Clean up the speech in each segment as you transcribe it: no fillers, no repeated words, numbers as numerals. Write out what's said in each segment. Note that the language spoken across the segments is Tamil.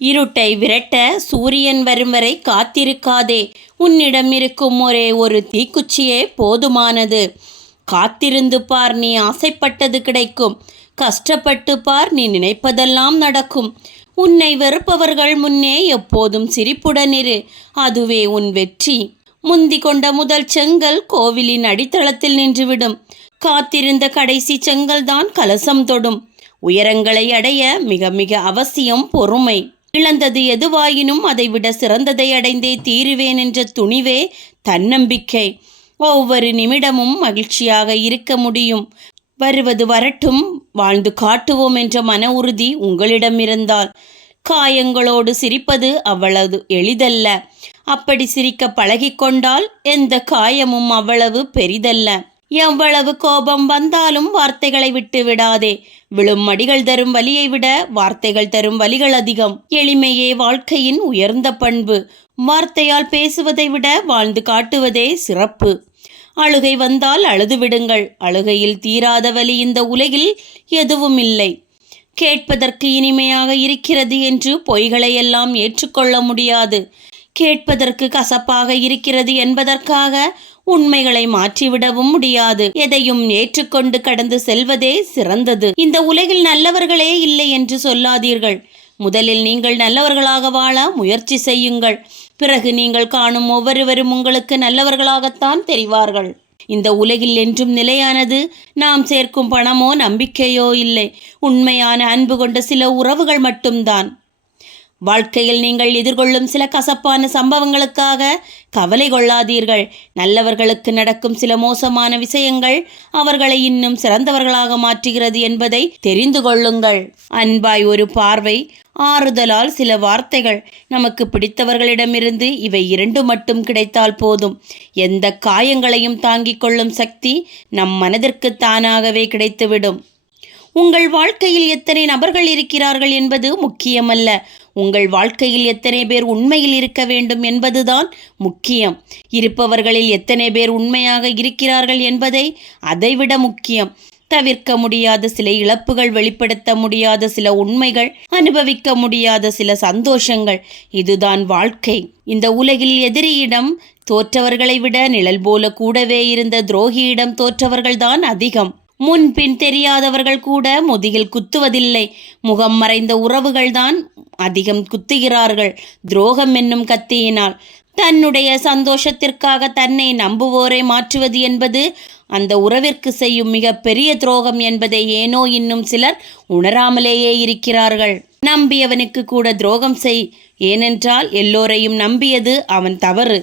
இருட்டை விரட்ட சூரியன் வரும் வரை காத்திருக்காதே. உன்னிடம் இருக்கும் ஒரே ஒரு தீக்குச்சியே போதுமானது. காத்திருந்து பார், நீ ஆசைப்பட்டது கிடைக்கும். கஷ்டப்பட்டு பார், நீ நினைப்பதெல்லாம் நடக்கும். உன்னை வெறுப்பவர்கள் முன்னே எப்போதும் சிரிப்புடன் இரு. அதுவே உன் வெற்றி. முந்தி கொண்ட முதல் செங்கல் கோவிலின் அடித்தளத்தில் நின்றுவிடும். காத்திருந்த கடைசி செங்கல்தான் கலசம் தொடும். உயரங்களை அடைய மிக மிக அவசியம் பொறுமை. இழந்தது எதுவாயினும் அதைவிட சிறந்ததை அடைந்தே தீருவேன் என்ற துணிவே தன்னம்பிக்கை. ஒவ்வொரு நிமிடமும் மகிழ்ச்சியாக இருக்க முடியும். வருவது வரட்டும், வாழ்ந்து காட்டுவோம் என்ற மன உறுதி உங்களிடம் இருந்தால் காயங்களோடு சிரிப்பது அவ்வளவு எளிதல்ல. அப்படி சிரிக்க பழகிக்கொண்டால் எந்த காயமும் அவ்வளவு பெரிதல்ல. எவ்வளவு கோபம் வந்தாலும் வார்த்தைகளை விட்டு விடாதே. விழும் மடிகள் தரும் வலியை விட வார்த்தைகள் தரும் வலிகள் அதிகம். எளிமையே வாழ்க்கையின் உயர்ந்த பண்பு. வார்த்தையால் பேசுவதை விட வாழ்ந்து காட்டுவதே சிறப்பு. அழுகை வந்தால் அழுது விடுங்கள். அழுகையில் தீராத வலி இந்த உலகில் எதுவும் இல்லை. கேட்பதற்கு இனிமையாக இருக்கிறது என்று பொய்களை எல்லாம் ஏற்றுக்கொள்ள முடியாது. கேட்பதற்கு கசப்பாக இருக்கிறது என்பதற்காக உண்மைகளை மாற்றிவிடவும் முடியாது. எதையும் ஏற்றுக்கொண்டு கடந்து செல்வதே சிறந்தது. இந்த உலகில் நல்லவர்களே இல்லை என்று சொல்லாதீர்கள். முதலில் நீங்கள் நல்லவர்களாக வாழ முயற்சி செய்யுங்கள். பிறகு நீங்கள் காணும் ஒவ்வொருவரும் உங்களுக்கு நல்லவர்களாகத்தான் தெரிவார்கள். இந்த உலகில் என்றும் நிலையானது நாம் சேர்க்கும் பணமோ நம்பிக்கையோ இல்லை. உண்மையான அன்பு கொண்ட சில உறவுகள் மட்டும்தான். வாழ்க்கையில் நீங்கள் எதிர்கொள்ளும் சில கசப்பான சம்பவங்களுக்காக கவலை கொள்ளாதீர்கள். நல்லவர்களுக்கு நடக்கும் சில மோசமான விஷயங்கள் அவர்களை இன்னும் சிறந்தவர்களாக மாற்றுகிறது என்பதை தெரிந்து கொள்ளுங்கள். அன்பாய் ஒரு பார்வை, ஆறுதலால் சில வார்த்தைகள். நமக்கு பிடித்தவர்களிடமிருந்து இவை இரண்டு மட்டும் கிடைத்தால் போதும். எந்த காயங்களையும் தாங்கிக் கொள்ளும் சக்தி நம் மனதிற்கு தானாகவே கிடைத்துவிடும். உங்கள் வாழ்க்கையில் எத்தனை நபர்கள் இருக்கிறார்கள் என்பது முக்கியமல்ல. உங்கள் வாழ்க்கையில் எத்தனை பேர் உண்மையில் இருக்க வேண்டும் என்பதுதான் முக்கியம். இருப்பவர்களில் எத்தனை பேர் உண்மையாக இருக்கிறார்கள் என்பதை அதைவிட முக்கியம். தவிர்க்க முடியாத சில இழப்புகள், வெளிப்படுத்த முடியாத சில உண்மைகள், அனுபவிக்க முடியாத சில சந்தோஷங்கள். இதுதான் வாழ்க்கை. இந்த உலகில் எதிரியிடம் தோற்றவர்களை விட நிழல் போல கூடவே இருந்த துரோகியிடம் தோற்றவர்கள்தான் அதிகம். முன்பின் தெரியாதவர்கள் கூட முதுகில் குத்துவதில்லை. முகம் மறைந்த உறவுகள்தான் அதிகம் குத்துகிறார்கள் துரோகம் என்னும் கத்தியினால். தன்னுடைய சந்தோஷத்திற்காக தன்னை நம்புவோரை மாற்றுவது என்பது அந்த உறவிற்கு செய்யும் மிக பெரிய துரோகம் என்பதை ஏனோ இன்னும் சிலர் உணராமலேயே இருக்கிறார்கள். நம்பியவனுக்கு கூட துரோகம் செய். ஏனென்றால் எல்லோரையும் நம்பியது அவன் தவறு.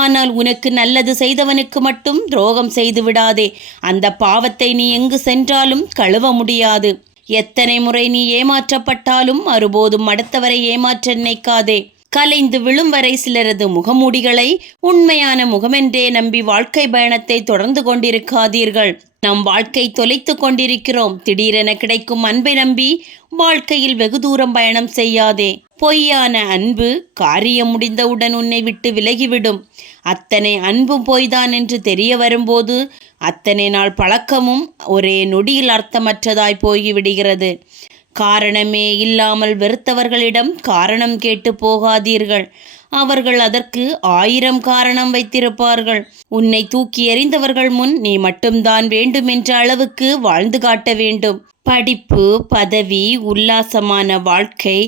ஆனால் உனக்கு நல்லது செய்தவனுக்கு மட்டும் துரோகம் செய்து விடாதே. அந்த பாவத்தை நீ எங்கு சென்றாலும் கழுவ முடியாது. எத்தனை முறை நீ ஏமாற்றப்பட்டாலும் ஒருபோதும் அடுத்தவரை ஏமாற்ற நினைக்காதே. கலைந்து விழும் வரை சிலரது முகமூடிகளை உண்மையான முகமென்றே நம்பி வாழ்க்கை பயணத்தை தொடர்ந்து கொண்டிருக்காதீர்கள். நம் வாழ்க்கை தொலைத்து கொண்டிருக்கிறோம். திடீரென கிடைக்கும் அன்பை நம்பி வாழ்க்கையில் வெகு தூரம் பயணம் செய்யாதே. பொய்யான அன்பு காரியம் முடிந்தவுடன் உன்னை விட்டு விலகிவிடும். அத்தனை அன்பும் பொய்தான் என்று தெரிய வரும்போது அத்தனை நாள் பழக்கமும் ஒரே நொடியில் அர்த்தமற்றதாய் போய்விடுகிறது. காரணமே இல்லாமல் வெறுத்தவர்களிடம் காரணம் கேட்டு போகாதீர்கள். அவர்கள் அதற்கு 1000 காரணம் வைத்திருப்பார்கள். உன்னை தூக்கி எறிந்தவர்கள் முன் நீ மட்டும்தான் வேண்டுமென்ற அளவுக்கு வாழ்ந்து காட்ட வேண்டும். படிப்பு, பதவி, உல்லாசமான வாழ்க்கை,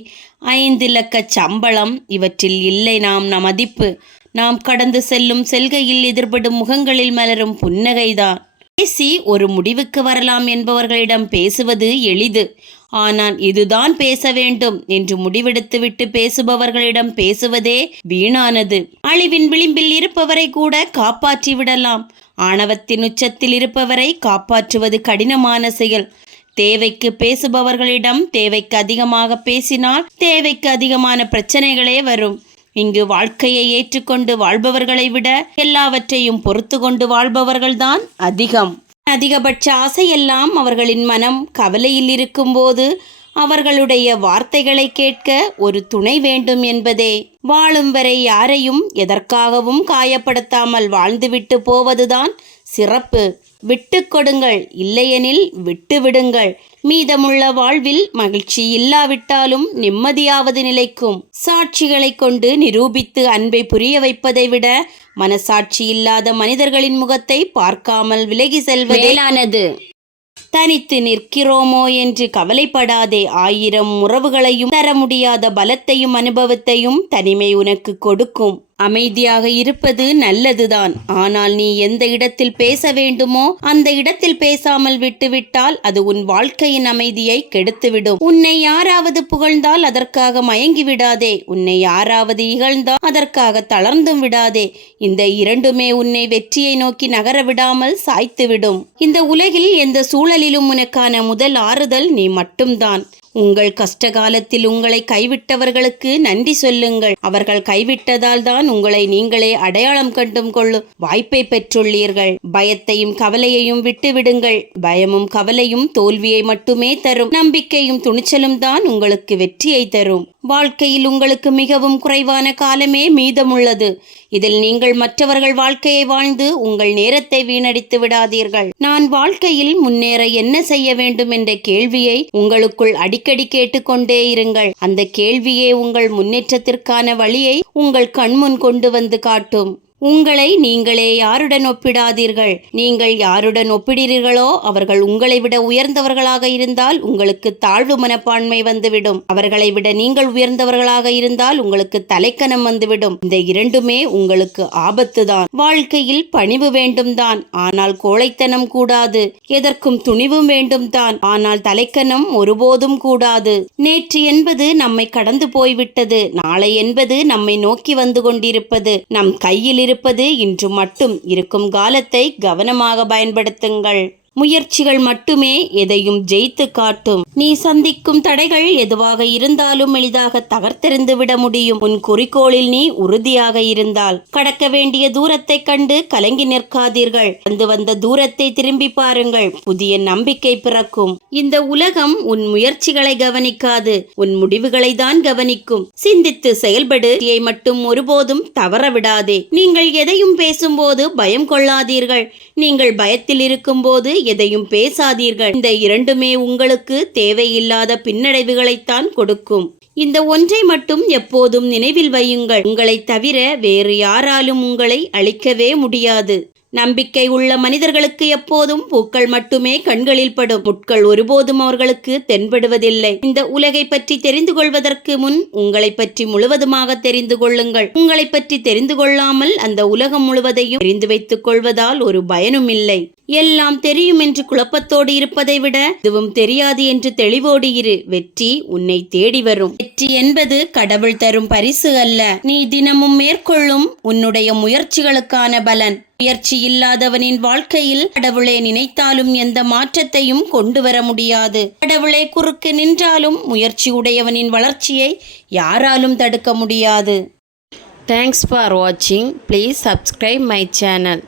5 இலக்க சம்பளம் இவற்றில் இல்லை நம் மதிப்பு. நாம் கடந்து செல்லும் செல்கையில் எதிர்படும் முகங்களில் மலரும் புன்னகைதான். பேசி ஒரு முடிவுக்கு வரலாம் என்பவர்களிடம் பேசுவது எளிது. ஆனால் இதுதான் பேச வேண்டும் என்று முடிவெடுத்துவிட்டு பேசுபவர்களிடம் பேசுவதே வீணானது. அழிவின் விளிம்பில் இருப்பவரை கூட காப்பாற்றி விடலாம். ஆணவத்தின் உச்சத்தில் இருப்பவரை காப்பாற்றுவது கடினமான செயல். தேவைக்கு பேசுபவர்களிடம் தேவைக்கு அதிகமாக பேசினால் தேவைக்கு அதிகமான பிரச்சனைகளே வரும். இங்கு வாழ்க்கையை ஏற்றுக்கொண்டு வாழ்பவர்களை விட எல்லாவற்றையும் பொறுத்து கொண்டு வாழ்பவர்கள்தான் அதிகம். அதிகபட்ச ஆசையெல்லாம் அவர்களின் மனம் கவலையில் இருக்கும்போது அவர்களுடைய வார்த்தைகளை கேட்க ஒரு துணை வேண்டும் என்பதே. வாழும் வரை யாரையும் எதற்காகவும் காயப்படுத்தாமல் வாழ்ந்துவிட்டு போவதுதான் சிறப்பு. விட்டு கொடுங்கள், இல்லையெனில் விட்டு விடுங்கள். மீதமுள்ள வாழ்வில் மகிழ்ச்சி இல்லாவிட்டாலும் நிம்மதியாவது நிலைக்கும். சாட்சிகளை கொண்டு நிரூபித்து அன்பை புரிய வைப்பதை விட மனசாட்சி இல்லாத மனிதர்களின் முகத்தை பார்க்காமல் விலகி செல்வது மேலானது. தனித்து நிற்கிறோமோ என்று கவலைப்படாதே. 1000 உறவுகளையும் தர முடியாத பலத்தையும் அனுபவத்தையும் தனிமை உனக்கு கொடுக்கும். அமைதியாக இருப்பது நல்லதுதான். ஆனால் நீ எந்த இடத்தில் பேச வேண்டுமோ அந்த இடத்தில் பேசாமல் விட்டுவிட்டால் அது உன் வாழ்க்கையின் அமைதியை கெடுத்துவிடும். உன்னை யாராவது புகழ்ந்தால் அதற்காக மயங்கி விடாதே. உன்னை யாராவது இகழ்ந்தால் அதற்காக தளர்ந்தும் விடாதே. இந்த இரண்டுமே உன்னை வெற்றியை நோக்கி நகர விடாமல் சாய்த்துவிடும். இந்த உலகில் எந்த சூழலிலும் உனக்கான முதல் ஆறுதல் நீ மட்டும்தான். உங்கள் கஷ்ட காலத்தில் உங்களை கைவிட்டவர்களுக்கு நன்றி சொல்லுங்கள். அவர்கள் கைவிட்டதால் தான் உங்களை நீங்களே அடையாளம் கண்டும் கொள்ளும் வாய்ப்பை பெற்றுள்ளீர்கள். பயத்தையும் கவலையையும் விட்டுவிடுங்கள். பயமும் கவலையும் தோல்வியை மட்டுமே தரும். நம்பிக்கையும் துணிச்சலும் தான் உங்களுக்கு வெற்றியை தரும். வாழ்க்கையில் உங்களுக்கு மிகவும் குறைவான காலமே மீதமுள்ளது. இதில் நீங்கள் மற்றவர்கள் வாழ்க்கையை வாழ்ந்து உங்கள் நேரத்தை வீணடித்து விடாதீர்கள். நான் வாழ்க்கையில் முன்னேற என்ன செய்ய வேண்டும் என்ற கேள்வியை உங்களுக்குள் அடிக்கடி கேட்டுக்கொண்டே இருங்கள். அந்த கேள்வியே உங்கள் முன்னேற்றத்திற்கான வழியை உங்கள் கண்முன் கொண்டு வந்து காட்டும். உங்களை நீங்களே யாருடன் ஒப்பிடாதீர்கள். நீங்கள் யாருடன் ஒப்பிடுகிறீர்களோ அவர்கள் உங்களை விட உயர்ந்தவர்களாக இருந்தால் உங்களுக்கு தாழ்வு மனப்பான்மை வந்துவிடும். அவர்களை விட நீங்கள் உயர்ந்தவர்களாக இருந்தால் உங்களுக்கு தலைக்கணம் வந்துவிடும். இந்த இரண்டுமே உங்களுக்கு ஆபத்துதான். வாழ்க்கையில் பணிவு வேண்டும் தான், ஆனால் கோழைத்தனம் கூடாது. எதற்கும் துணிவும் வேண்டும் தான், ஆனால் தலைக்கணம் ஒருபோதும் கூடாது. நேற்று என்பது நம்மை கடந்து போய்விட்டது. நாளை என்பது நம்மை நோக்கி வந்து கொண்டிருப்பது. நம் கையில் இருப்பது இன்று மட்டும். இருக்கும் காலத்தை கவனமாக பயன்படுத்துங்கள். முயற்சிகள் மட்டுமே எதையும் ஜெயித்து காட்டும். நீ சந்திக்கும் தடைகள் எதுவாக இருந்தாலும் எளிதாக தகர்த்தெறிந்து விட முடியும். உன் குறிக்கோளில் நீ உறுதியாக இருந்தால். கடக்க வேண்டிய தூரத்தை கண்டு கலங்கி நிற்காதீர்கள். வந்த தூரத்தை திரும்பி பாருங்கள். புதிய நம்பிக்கை பிறக்கும். இந்த உலகம் உன் முயற்சிகளை கவனிக்காது, உன் முடிவுகளை தான் கவனிக்கும். சிந்தித்து செயல்படு. மட்டும் ஒருபோதும் தவற விடாதே. நீங்கள் எதையும் பேசும்போது பயம் கொள்ளாதீர்கள். நீங்கள் பயத்தில் இருக்கும் போது எதையும் பேசாதீர்கள். இந்த இரண்டுமே உங்களுக்கு தேவையில்லாத பின்னடைவுகளைத்தான் கொடுக்கும். இந்த ஒன்றை மட்டும் எப்போதும் நினைவில் வையுங்கள். உங்களை தவிர வேறு யாராலும் உங்களை அழிக்கவே முடியாது. நம்பிக்கை உள்ள மனிதர்களுக்கு எப்போதும் பூக்கள் மட்டுமே கண்களில் படும். முட்கள் ஒருபோதும் அவர்களுக்கு தென்படுவதில்லை. இந்த உலகை பற்றி தெரிந்து கொள்வதற்கு முன் உங்களை பற்றி முழுவதுமாக தெரிந்து கொள்ளுங்கள். உங்களை பற்றி தெரிந்து கொள்ளாமல் அந்த உலகம் முழுவதையும் தெரிந்து வைத்துக் கொள்வதால் ஒரு பயனும் இல்லை. எல்லாம் தெரியும் என்று குழப்பத்தோடு இருப்பதை விட எதுவும் தெரியாது என்று தெளிவோடு இரு. வெற்றி உன்னை தேடி வரும். வெற்றி என்பது கடவுள் தரும் பரிசு அல்ல, நீ தினமும் மேற்கொள்ளும் உன்னுடைய முயற்சிகளுக்கான பலன். முயற்சி இல்லாதவனின் வாழ்க்கையில் கடவுளே நினைத்தாலும் எந்த மாற்றத்தையும் கொண்டு வர முடியாது. கடவுளே குறுக்கு நின்றாலும் முயற்சி உடையவனின் வளர்ச்சியை யாராலும் தடுக்க முடியாது. Thanks for watching. Please subscribe my channel.